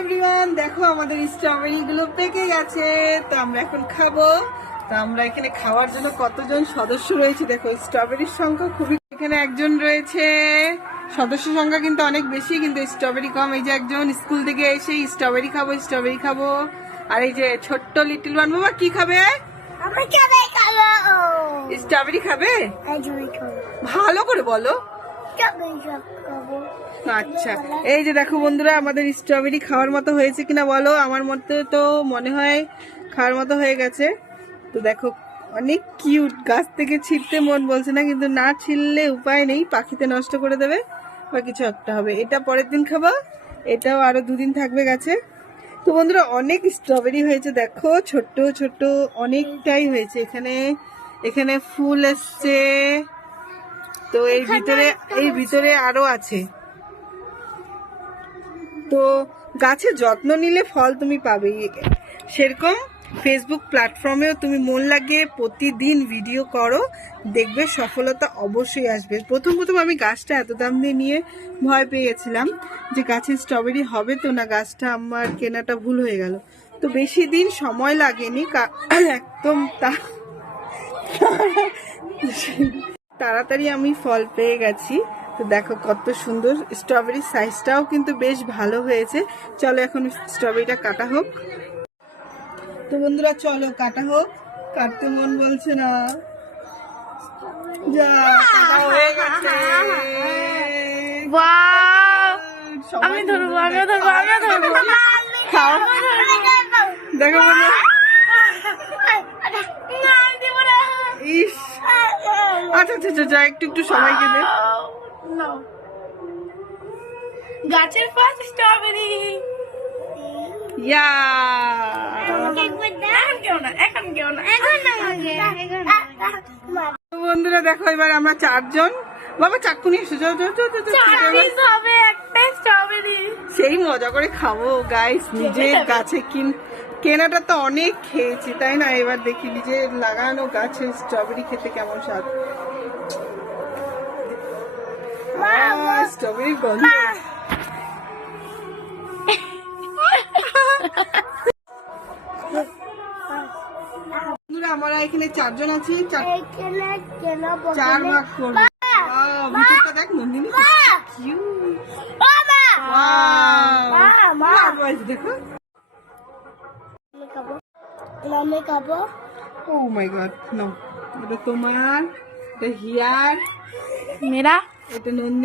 Everyone, দেখো আমাদের strawberry গুলো পেকে গেছে, তো আমরা এখন খাবো। তো আমরা এখানে খাওয়ার জন্য কতজন সদস্য রয়েছে দেখো, স্ট্রবেরির সংখ্যা খুবই, এখানে একজন রয়েছে, সদস্য সংখ্যা কিন্তু অনেক বেশি, কিন্তু স্ট্রবেরি কম। এই যে একজন স্কুল থেকে এসে স্ট্রবেরি খাবো স্ট্রবেরি খাবো, আর এই যে ছোট্ট লিটল ওয়ান, বাবা কি খাবে? স্ট্রবেরি খাবে? ভালো করে বলো। আচ্ছা, এই যে দেখো বন্ধুরা, আমাদের স্ট্রবেরি খাওয়ার মতো হয়েছে কিনা বলো। আমার মতে তো মনে হয় খাওয়ার মতো হয়ে গেছে। তো দেখো অনেক কিউট, গাছ থেকে ছিঁড়তে মন বলছে না, কিন্তু না ছিঁড়লে উপায় নেই, পাখিতে নষ্ট করে দেবে বা কিছু একটা হবে। এটা পরের দিন খাবো, এটাও আরো দুদিন থাকবে গাছে। তো বন্ধুরা অনেক স্ট্রবেরি হয়েছে, দেখো ছোট্ট ছোট্ট অনেকটাই হয়েছে। এখানে এখানে ফুল এসছে, তো এই ভিতরে আরো আছে। তো গাছের যত্ন নিলে ফল তুমি পাবেই। সেরকম ফেসবুক প্ল্যাটফর্মেও তুমি মন লাগিয়ে প্রতিদিন ভিডিও করো, দেখবে সফলতা অবশ্যই আসবে। প্রথম আমি গাছটা এত দাম দিয়ে নিয়ে ভয় পেয়ে গেছিলাম যে গাছে স্ট্রবেরি হবে তো না, গাছটা আমার কেনাটা ভুল হয়ে গেল। তো বেশি দিন সময় লাগেনি, একদম তাড়াতাড়ি আমি ফল পেয়ে গেছি। তো দেখো কত সুন্দর স্ট্রবেরি, সাইজটাও কিন্তু বেশ ভালো হয়েছে। চলো এখন স্ট্রবেরিটা কাটা হোক। তো বন্ধুরা চলো কাটা হোক, কাটতে মন বলছে না, যা কাটা হয়ে গেছে। আমি ধরবো খাও, দেখো ইস, আচ্ছা আচ্ছা যা, একটু সবাইকে দে। গাছের ফার্স্ট স্ট্রবেরি। ইয়া, বন্ধুরা দেখো এবার আমরা চারজন, বাবা চাকু নিয়ে এসো, সেই মজা করে খাবো গাইস। নিজের গাছে কেনাটা তো অনেক খেয়েছি তাই না, এবার দেখি নিজের লাগানো গাছে স্ট্রবেরি খেতে কেমন স্বাদ। স্ট্রবেরি গন্ধ, আমরা এখানে চারজন আছি, চার ভাগ করবো। ভিতরটা দেখ নন্দিনী, দেখো। ও মাই গড, নো, এটা তোমার, এটা হিয়ার, মেরা, এটা নন্দিনী।